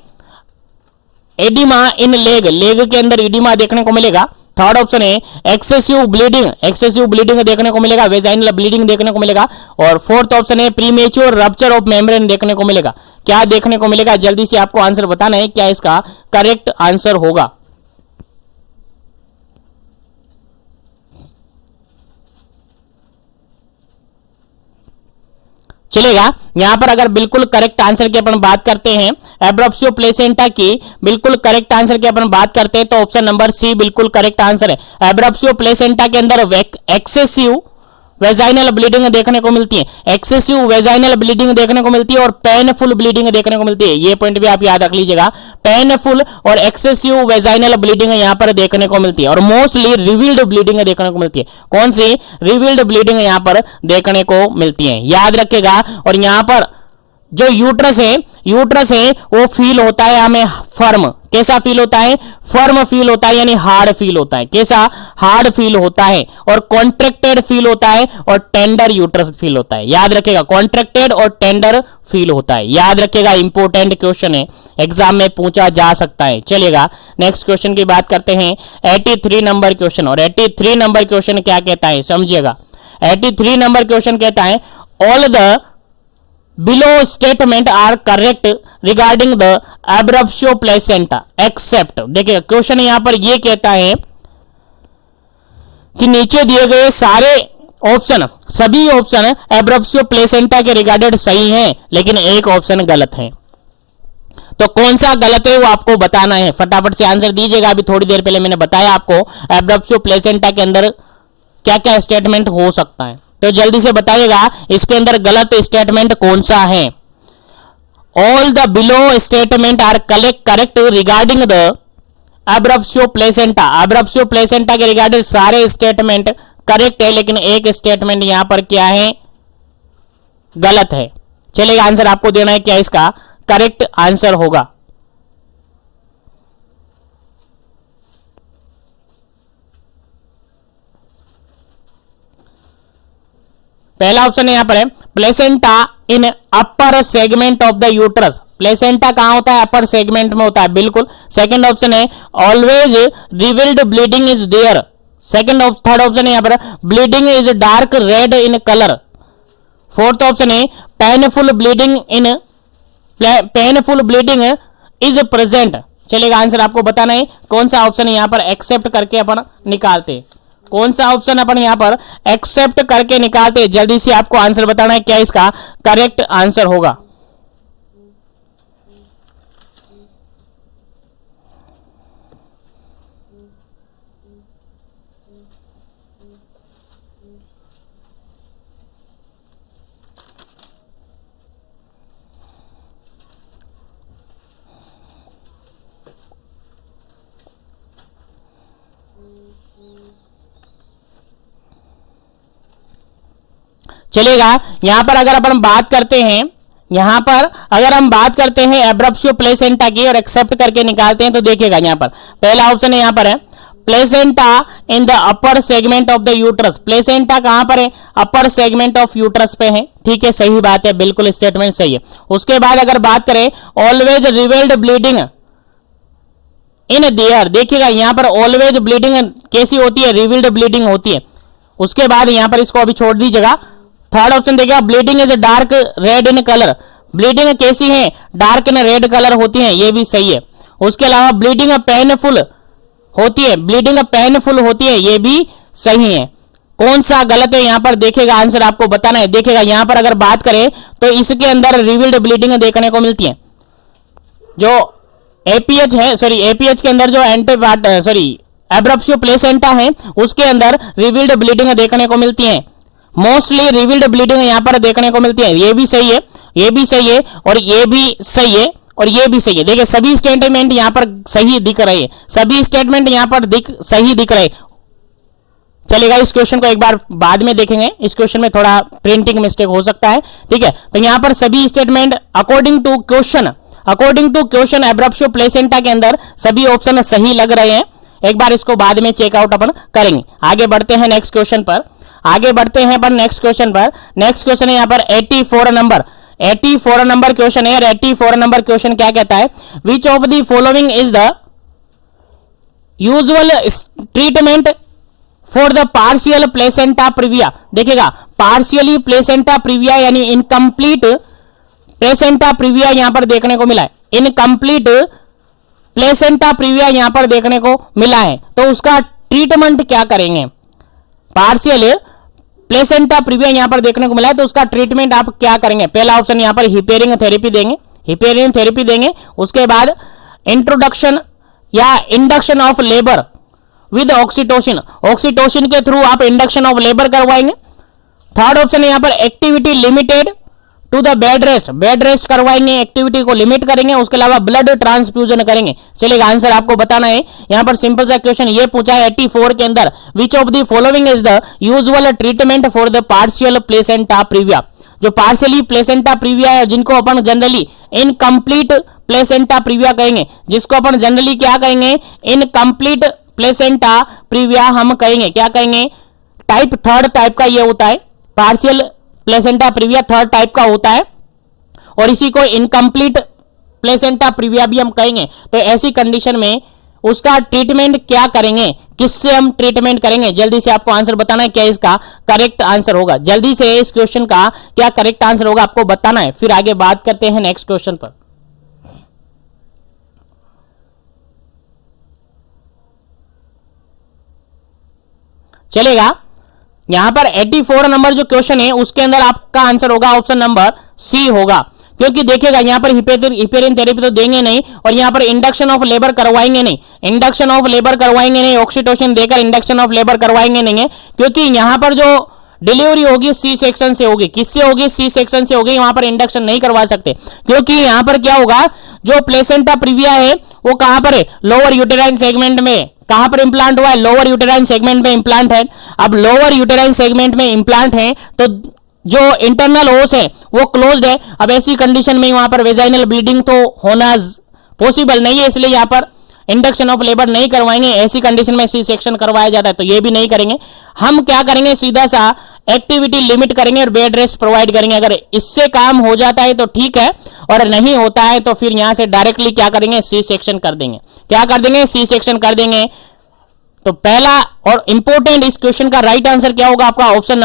एडिमा इन लेग, लेग के अंदर एडिमा देखने को मिलेगा। थर्ड ऑप्शन है एक्सेसिव ब्लीडिंग देखने को मिलेगा, वेजाइनल ब्लीडिंग देखने को मिलेगा। और फोर्थ ऑप्शन है प्रीमेच्योर रप्चर ऑफ मेम्ब्रेन देखने को मिलेगा। क्या देखने को मिलेगा, जल्दी से आपको आंसर बताना है, क्या इसका करेक्ट आंसर होगा। चलेगा, यहां पर अगर बिल्कुल करेक्ट आंसर की अपन बात करते हैं, एब्रप्सियो प्लेसेंटा की बिल्कुल करेक्ट आंसर की अपन बात करते हैं, तो ऑप्शन नंबर सी बिल्कुल करेक्ट आंसर है। एब्रप्सियो प्लेसेंटा के अंदर एक्सेसिव वेजाइनल ब्लीडिंग देखने को मिलती है, एक्सेसिव वेजाइनल ब्लीडिंग देखने को मिलती है और पेनफुल ब्लीडिंग देखने को मिलती है। ये पॉइंट भी आप याद रख लीजिएगा, पेनफुल और एक्सेसिव वेजाइनल ब्लीडिंग यहां पर देखने को मिलती है, और मोस्टली रिवील्ड ब्लीडिंग देखने को मिलती है। कौन सी, रिवील्ड ब्लीडिंग यहां पर देखने को मिलती है, याद रखेगा। और यहां पर जो यूट्रस है वो फील होता है हमें फर्म। कैसा फील होता है, फर्म फील होता है, यानी हार्ड फील होता है। कैसा, हार्ड फील होता है, और कॉन्ट्रैक्टेड फील होता है, और टेंडर यूट्रस फील होता है। याद रखेगा, कॉन्ट्रैक्टेड और टेंडर फील होता है। याद रखेगा, इंपॉर्टेंट क्वेश्चन है, एग्जाम में पूछा जा सकता है। चलेगा, नेक्स्ट क्वेश्चन की बात करते हैं, 83 नंबर क्वेश्चन। और 83 नंबर क्वेश्चन क्या कहता है, समझिएगा। 83 नंबर क्वेश्चन कहता है, all the below statement are correct regarding the abruptio placenta except। देखिए क्वेश्चन यहां पर यह कहता है कि नीचे दिए गए सारे ऑप्शन, सभी ऑप्शन एब्रप्सियो प्लेसेंटा के रिगार्डेड सही हैं, लेकिन एक ऑप्शन गलत है। तो कौन सा गलत है वो आपको बताना है, फटाफट से आंसर दीजिएगा। अभी थोड़ी देर पहले मैंने बताया आपको एब्रप्सियो प्लेसेंटा के अंदर क्या क्या स्टेटमेंट हो सकता है, तो जल्दी से बताइएगा इसके अंदर गलत स्टेटमेंट कौन सा है। All the below statement are correct regarding the abruptio placenta. Abruptio placenta के रिगार्डिंग सारे स्टेटमेंट करेक्ट है, लेकिन एक स्टेटमेंट यहां पर क्या है, गलत है। चलेगा, आंसर आपको देना है, क्या इसका करेक्ट आंसर होगा। पहला ऑप्शन यहां पर है placenta in upper segment of the uterus. Placenta कहां होता है, अपर सेगमेंट में होता है, बिल्कुल। सेकंड ऑप्शन है always revealed bleeding is there. Third option है यहां पर bleeding is dark red in colour. Fourth option है पेनफुल ब्लीडिंग इज प्रेजेंट। चलेगा, आंसर आपको बताना है कौन सा ऑप्शन यहां पर एक्सेप्ट करके अपन निकालते हैं, कौन सा ऑप्शन अपन यहां पर एक्सेप्ट करके निकालते हैं। जल्दी से आपको आंसर बताना है, क्या इसका करेक्ट आंसर होगा। चलेगा। यहां पर अगर अपन बात करते हैं, यहां पर अगर हम बात करते हैं एब्रप्शियो प्लेसेंटा की और एक्सेप्ट करके निकालते हैं तो देखिएगा यहां पर पहला ऑप्शन है, यहां पर है placenta in the upper segment of the uterus. Placenta कहां पर है? अपर सेगमेंट ऑफ यूट्रस पे है। ठीक है, सही बात है, बिल्कुल स्टेटमेंट सही है। उसके बाद अगर बात करें always revelled bleeding in their, देखिएगा यहां पर ऑलवेज ब्लीडिंग कैसी होती है? रिवील्ड ब्लीडिंग होती है। उसके बाद यहां पर इसको अभी छोड़ दीजिएगा। थर्ड ऑप्शन देखिएगा bleeding is dark red in colour. Bleeding कैसी है? डार्क इन रेड कलर होती है, ये भी सही है। उसके अलावा ब्लीडिंग पेनफुल होती है, ब्लीडिंग पेनफुल होती है, ये भी सही है। कौन सा गलत है यहां पर देखिएगा, आंसर आपको बताना है। देखिएगा यहां पर अगर बात करें तो इसके अंदर रिवील्ड ब्लीडिंग देखने को मिलती है। जो एपीएच है, सॉरी एपीएच के अंदर जो एंटीपार्ट सॉरी एब्रप्शियो प्लेसेंटा है उसके अंदर रिवील्ड ब्लीडिंग देखने को मिलती है। मोस्टली रिवील्ड ब्लीडिंग यहां पर देखने को मिलती है, ये भी सही है, ये भी सही है और ये भी सही है और ये भी सही है। देखिए सभी स्टेटमेंट यहां पर सही दिख रहे हैं, सभी स्टेटमेंट यहां पर सही दिख रहे। चलेगा, इस क्वेश्चन को एक बार बाद में देखेंगे, इस क्वेश्चन में थोड़ा प्रिंटिंग मिस्टेक हो सकता है। ठीक है, तो यहां पर सभी statement according to question abruptio placenta के अंदर सभी ऑप्शन सही लग रहे हैं। एक बार इसको बाद में चेकआउट अपन करेंगे। आगे बढ़ते हैं नेक्स्ट क्वेश्चन पर, आगे बढ़ते हैं अपन नेक्स्ट क्वेश्चन पर। नेक्स्ट क्वेश्चन है यहां पर 84 नंबर, 84 नंबर क्वेश्चन है। 84 नंबर क्वेश्चन क्या कहता है? Which of the following is the usual treatment for the partial placenta previa. देखिएगा पार्शियली प्लेसेंटा प्रीविया यानी इनकम्प्लीट प्लेसेंटा प्रीविया यहां पर देखने को मिला है, इनकम्प्लीट प्लेसेंटा प्रीविया यहां पर देखने को मिला है, तो उसका ट्रीटमेंट क्या करेंगे? पार्शियल प्लेसेंटा प्रीविया यहां पर देखने को मिला है तो उसका ट्रीटमेंट आप क्या करेंगे? पहला ऑप्शन यहां पर हिपेरिंग थेरेपी देंगे, हिपेरिंग थेरेपी देंगे। उसके बाद इंट्रोडक्शन या induction of labour with oxytocin, oxytocin के थ्रू आप इंडक्शन ऑफ लेबर करवाएंगे। थर्ड ऑप्शन है यहां पर activity limited to the bed rest, bed rest करवाएंगे, एक्टिविटी को लिमिट करेंगे। उसके अलावा ब्लड ट्रांसफ्यूजन करेंगे। चलिएगा, आंसर आपको बताना है। यहां पर सिंपल सा क्वेश्चन ये पूछा है 84 के अंदर, which of the following is the usual treatment for the partial placenta previa. जो पार्शियली प्लेसेंटा प्रीविया है जिनको अपन जनरली इनकम्प्लीट प्लेसेंटा प्रीविया कहेंगे, जिसको अपन जनरली क्या कहेंगे? इनकम्प्लीट प्लेसेंटा प्रीविया हम कहेंगे। क्या कहेंगे? टाइप थर्ड टाइप का ये होता है, partial placenta previa third type का होता है और इसी को इनकम्प्लीट प्लेसेंटा प्रीविया भी हम कहेंगे। तो ऐसी कंडीशन में उसका ट्रीटमेंट क्या करेंगे? किससे हम ट्रीटमेंट करेंगे? जल्दी से आपको आंसर बताना है, क्या इसका करेक्ट आंसर होगा। जल्दी से इस क्वेश्चन का क्या करेक्ट आंसर होगा आपको बताना है, फिर आगे बात करते हैं नेक्स्ट क्वेश्चन पर। चलेगा, यहां पर 84 नंबर जो क्वेश्चन है उसके अंदर आपका आंसर होगा ऑप्शन नंबर सी होगा, क्योंकि देखिएगा यहां पर हिपेरिन थेरेपी तो देंगे नहीं और यहां पर इंडक्शन ऑफ लेबर करवाएंगे नहीं, इंडक्शन ऑफ लेबर करवाएंगे नहीं, ऑक्सीटोसिन देकर इंडक्शन ऑफ लेबर करवाएंगे नहीं, क्योंकि यहां पर जो डिलीवरी होगी सी सेक्शन से होगी। किससे होगी? सी सेक्शन से होगी। वहां पर इंडक्शन नहीं करवा सकते, क्योंकि यहां पर क्या होगा, जो प्लेसेंटा प्रीविया है वो कहां पर है? लोअर यूटेराइन सेगमेंट में। कहां पर इंप्लांट हुआ है? लोअर यूटेराइन सेगमेंट में इंप्लांट है। अब लोअर यूटेराइन सेगमेंट में इंप्लांट है तो जो इंटरनल होस है वो क्लोज्ड है। अब ऐसी कंडीशन में वहां पर वेजाइनल ब्लीडिंग तो होना पॉसिबल नहीं है, इसलिए यहां पर इंडक्शन ऑफ लेबर नहीं करवाएंगे। ऐसी कंडीशन में सी सेक्शन करवाया जाता है तो ये भी नहीं करेंगे। हम क्या करेंगे? सीधा सा एक्टिविटी लिमिट करेंगे और बेड रेस्ट प्रोवाइड करेंगे। अगर इससे काम हो जाता है तो ठीक है, और नहीं होता है तो फिर यहां से डायरेक्टली क्या करेंगे? सी सेक्शन कर देंगे। क्या कर देंगे? सी सेक्शन कर देंगे। तो पहला और इंपॉर्टेंट इस क्वेश्चन का राइट आंसर क्या होगा आपका? ऑप्शन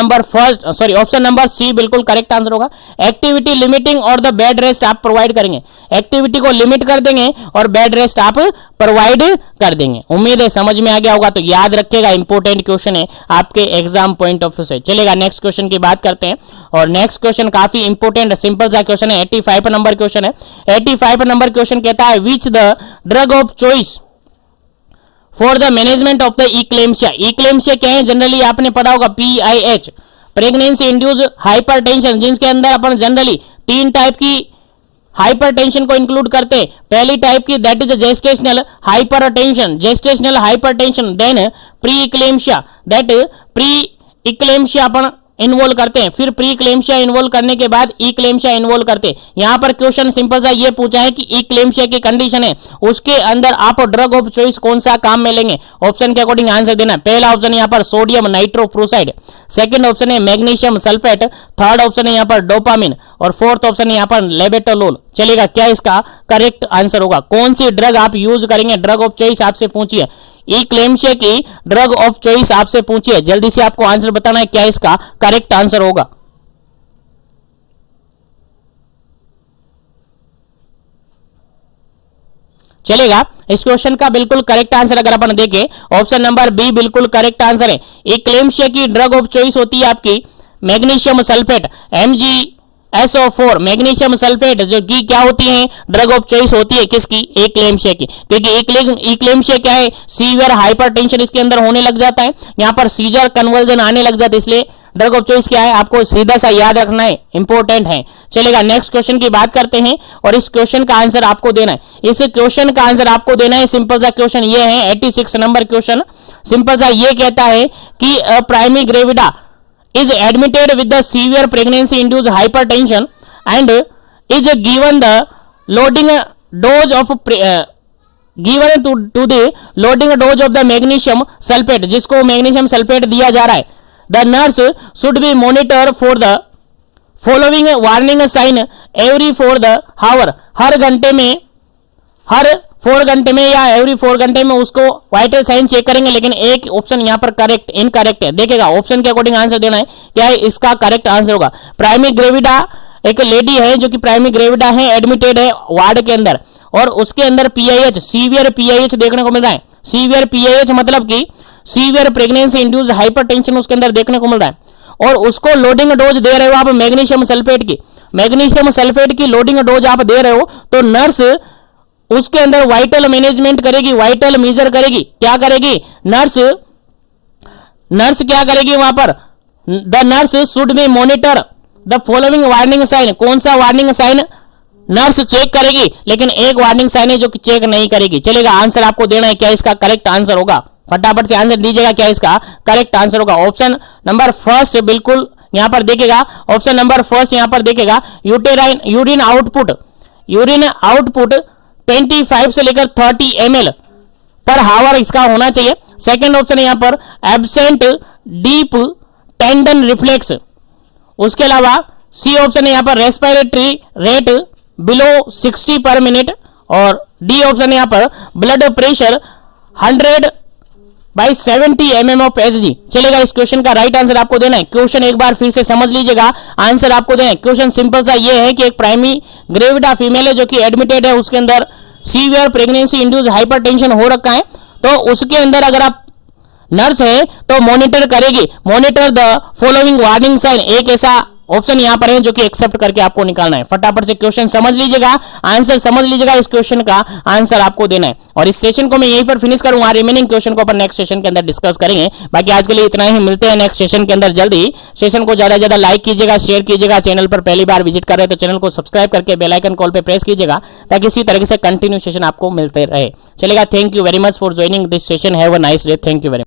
नंबर सी बिल्कुल करेक्ट आंसर होगा। एक्टिविटी लिमिटिंग और द बेड रेस्ट आप प्रोवाइड करेंगे, एक्टिविटी को लिमिट कर देंगे और बेड रेस्ट आप प्रोवाइड कर देंगे। उम्मीद है समझ में आ गया होगा, तो याद रखिएगा, इंपॉर्टेंट क्वेश्चन है आपके एग्जाम पॉइंट ऑफ व्यू से। चलेगा, नेक्स्ट क्वेश्चन की बात करते हैं और नेक्स्ट क्वेश्चन काफी इंपॉर्टेंट सिंपल सा क्वेश्चन है। 85 नंबर क्वेश्चन है। 85 नंबर क्वेश्चन कहता है which the drug of choice for the management of the eclampsia. Eclampsia क्या है? जनरली आपने पढ़ा होगा PIH, प्रेगनेंसी इंड्यूस हाइपरटेंशन, जिसके अंदर अपन जनरली 3 टाइप की हाइपरटेंशन को इंक्लूड करते हैं। पहली टाइप की that is gestational hypertension, gestational hypertension. Then pre eclampsia, that pre eclampsia अपन इन्वॉल्व करते हैं, फिर प्री क्लेम्शिया इन्वॉल्व करने के बाद ई क्लेम्शिया इन्वॉल्व करते हैं। यहां पर क्वेश्चन सिंपल सा ये पूछा है कि ई क्लेम्शिया की कंडीशन है, उसके अंदर आप ड्रग ऑफ चॉइस कौन सा काम में लेंगे, ऑप्शन के अकॉर्डिंग आंसर देना है। पहला ऑप्शन यहां पर सोडियम नाइट्रोफ्लोराइड, सेकंड ऑप्शन है मैग्नीशियम सल्फेट, थर्ड ऑप्शन है यहां पर डोपामिन और फोर्थ ऑप्शन है यहां पर लेबेटोलोल। चलेगा, क्या इसका करेक्ट आंसर होगा? कौन सी ड्रग आप यूज करेंगे? ड्रग ऑफ चॉइस आपसे पूछिए, ई क्लेम्शिया की ड्रग ऑफ चॉइस आपसे पूछिए, जल्दी से आपको आंसर बताना है क्या इसका करेक्ट आंसर होगा। चलेगा, इस क्वेश्चन का बिल्कुल करेक्ट आंसर अगर अपन देखें, ऑप्शन नंबर बी बिल्कुल करेक्ट आंसर है। ई क्लेम्शिया की ड्रग ऑफ चॉइस होती है आपकी magnesium sulphate, MgSO4। Magnesium sulphate जो की क्या होती है, ड्रग ऑफ चॉइस होती है किसकी? ई क्लेम्शिया की, क्योंकि ई क्लेम्शिया क्या है, सीवियर हाइपरटेंशन इसके अंदर होने लग जाता है, यहां पर सीजर कन्वर्जन आने लग जाता है, इसलिए ड्रग ऑफ चॉइस क्या है आपको सीधा सा याद रखना है, इंपॉर्टेंट है। चलेगा, नेक्स्ट क्वेश्चन की बात करते हैं और इस क्वेश्चन का आंसर आपको देना है। इस क्वेश्चन का आंसर आपको देना है, सिंपल सा क्वेश्चन ये है, 86 नंबर क्वेश्चन। सिंपल सा ये कहता है कि primary gravida is admitted with the severe pregnancy induced hypertension and is given the loading dose of given to the loading dose of the magnesium sulfate, जिसको magnesium sulphate दिया जा रहा है। The nurse should be monitor for the following warning sign every 4 hour, हर घंटे में, हर 4 घंटे में या एवरी 4 घंटे में उसको वाइटल साइन चेक करेंगे, लेकिन एक ऑप्शन यहां पर करेक्ट इनकरेक्ट है। देखेगा, ऑप्शन के अकॉर्डिंग आंसर देना है, क्या है इसका करेक्ट आंसर होगा। प्राइमरी ग्रेविडा एक लेडी है जो कि प्राइमरी ग्रेविडा है, एडमिटेड है वार्ड के अंदर और उसके अंदर पीआईएच, सीवियर पीआईएच देखने को मिल रहा है। सीवियर पीआईएच मतलब कि सीवियर प्रेगनेंसी इंड्यूस्ड हाइपरटेंशन उसके अंदर देखने को मिल रहा है और उसको लोडिंग डोज दे रहे हो आप मैग्नीशियम सल्फेट की, मैग्नीशियम सल्फेट की लोडिंग डोज आप दे रहे हो, तो नर्स उसके अंदर वाइटल मैनेजमेंट करेगी, वाइटल मेजर करेगी। क्या करेगी नर्स? नर्स क्या करेगी वहां पर? The nurse should be monitor the following warning sign. कौन सा वार्निंग साइन नर्स चेक करेगी? लेकिन एक वार्निंग साइन है जो कि चेक नहीं करेगी। चलेगा, आंसर आपको देना है, क्या इसका करेक्ट आंसर होगा? फटाफट से आंसर दीजिएगा, क्या इसका करेक्ट आंसर होगा। ऑप्शन नंबर फर्स्ट बिल्कुल यहां पर देखेगा, ऑप्शन नंबर फर्स्ट यहां पर देखेगा, यूरिन आउटपुट, यूरिन आउटपुट 25 से लेकर 30 ml पर हावर इसका होना चाहिए। सेकंड ऑप्शन है यहां पर एब्सेंट डीप टेंडन रिफ्लेक्स। उसके अलावा सी ऑप्शन है यहां पर रेस्पिरेटरी रेट बिलो 60 पर मिनट और डी ऑप्शन है यहां पर blood pressure 100/70 mm of Hg। चलेगा, इस क्वेश्चन का राइट आंसर आपको देना है। क्वेश्चन एक बार फिर से समझ लीजिएगा, आंसर आपको देना है। क्वेश्चन सिंपल सा ये है कि एक प्राइमरी ग्रेविडा फीमेल है जो कि एडमिटेड है, उसके अंदर सीवियर प्रेगनेंसी इंड्यूस्ड हाइपरटेंशन हो रखा है, तो उसके अंदर अगर आप नर्स है तो मॉनिटर करेगी, monitor the following warning sign. एक ऐसा ऑप्शन यहां पर है जो कि एक्सेप्ट करके आपको निकालना है। फटाफट से क्वेश्चन समझ लीजिएगा, आंसर समझ लीजिएगा, इस क्वेश्चन का आंसर आपको देना है। और इस सेशन को मैं यहीं पर फिनिश करूंगा, रिमेनिंग क्वेश्चन को अपन नेक्स्ट सेशन के अंदर डिस्कस करेंगे। बाकी आज के लिए इतना ही, मिलते हैं नेक्स्ट सेशन के अंदर जल्दी। सेशन को ज्यादा से ज्यादा लाइक कीजिएगा, शेयर कीजिएगा, चैनल पर पहली बार विजिट कर रहे हैं तो चैनल को सब्सक्राइब करके बेल आइकन कॉल पे प्रेस कीजिएगा ताकि इसी तरीके से कंटिन्यू सेशन आपको मिलते रहे। चलेगा, thank you very much for joining this session, have a nice day, thank you very much.